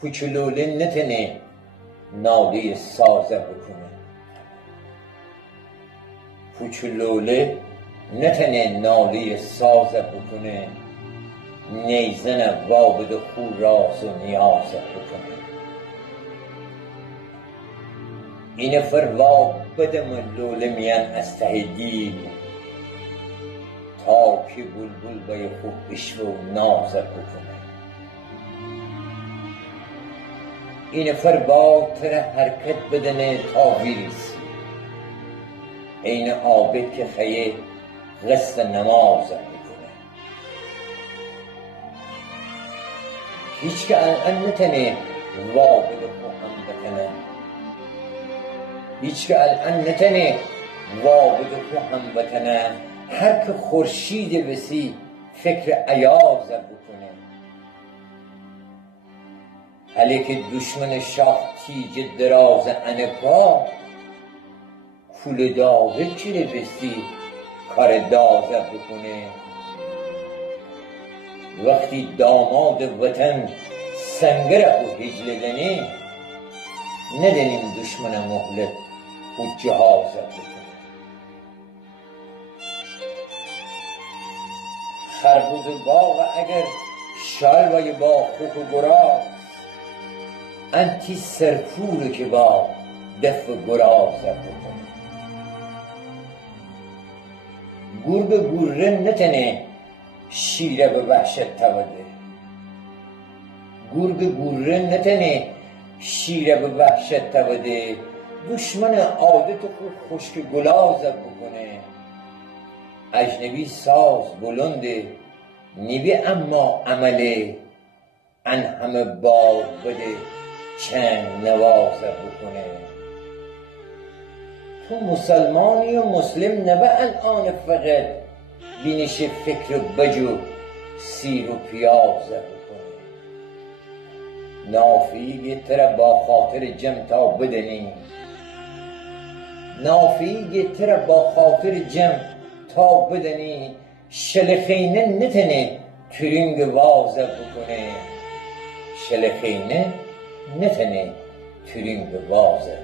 پوچلوله نتنه ناله سازه بکنه، پوچلوله نتنه ناله سازه بکنه، نیزن وابد خو راز و نیازه بکنه. این فروا بدم لوله میان از ته دیل، تا که بلبل بای خوب بشو و نازه بکنه. این فروا تر حرکت بدنه تا ویریسی، این عابد که خیه غصه نمازه بکنه. هیچ که الان نتنه وابد خو هم بکنه، هیچ که الان نتنه وابد خو هم بکنه. هر که خورشید وسی فکر ایازه بکنه، حالی که دشمن شاه تیج دراز انپا، کول داغه چیره بسی کار دازه بکنه. وقتی داماد وطن سنگر او هجله دنه، ندنیم دشمن مهلت او جهازه بکنه. خربوز باغ اگر شالوای با خوک و گراز، انتی سرپور که با دف گرازه بکنه. گربه گره نتنه شیره به وحشت توده، گربه گره نتنه شیره به وحشت توده. دشمن عادت خو خشک گلازه بکنه. اجنبی ساز بلنده نیبی اما عمله، ان همه بار بده چنگ نوازه بکنه. تو مسلمانی و مسلم نبه الان فقط بینش فکر بجو سیر و پیازه بکنه. نافیگی تر با خاطر جمع تا بدنی، نافیگی تر با خاطر جمع تا بدنی. شلخینه نتنه ترینگ وازه بکنه، شلخینه نتنه ترینگ وازه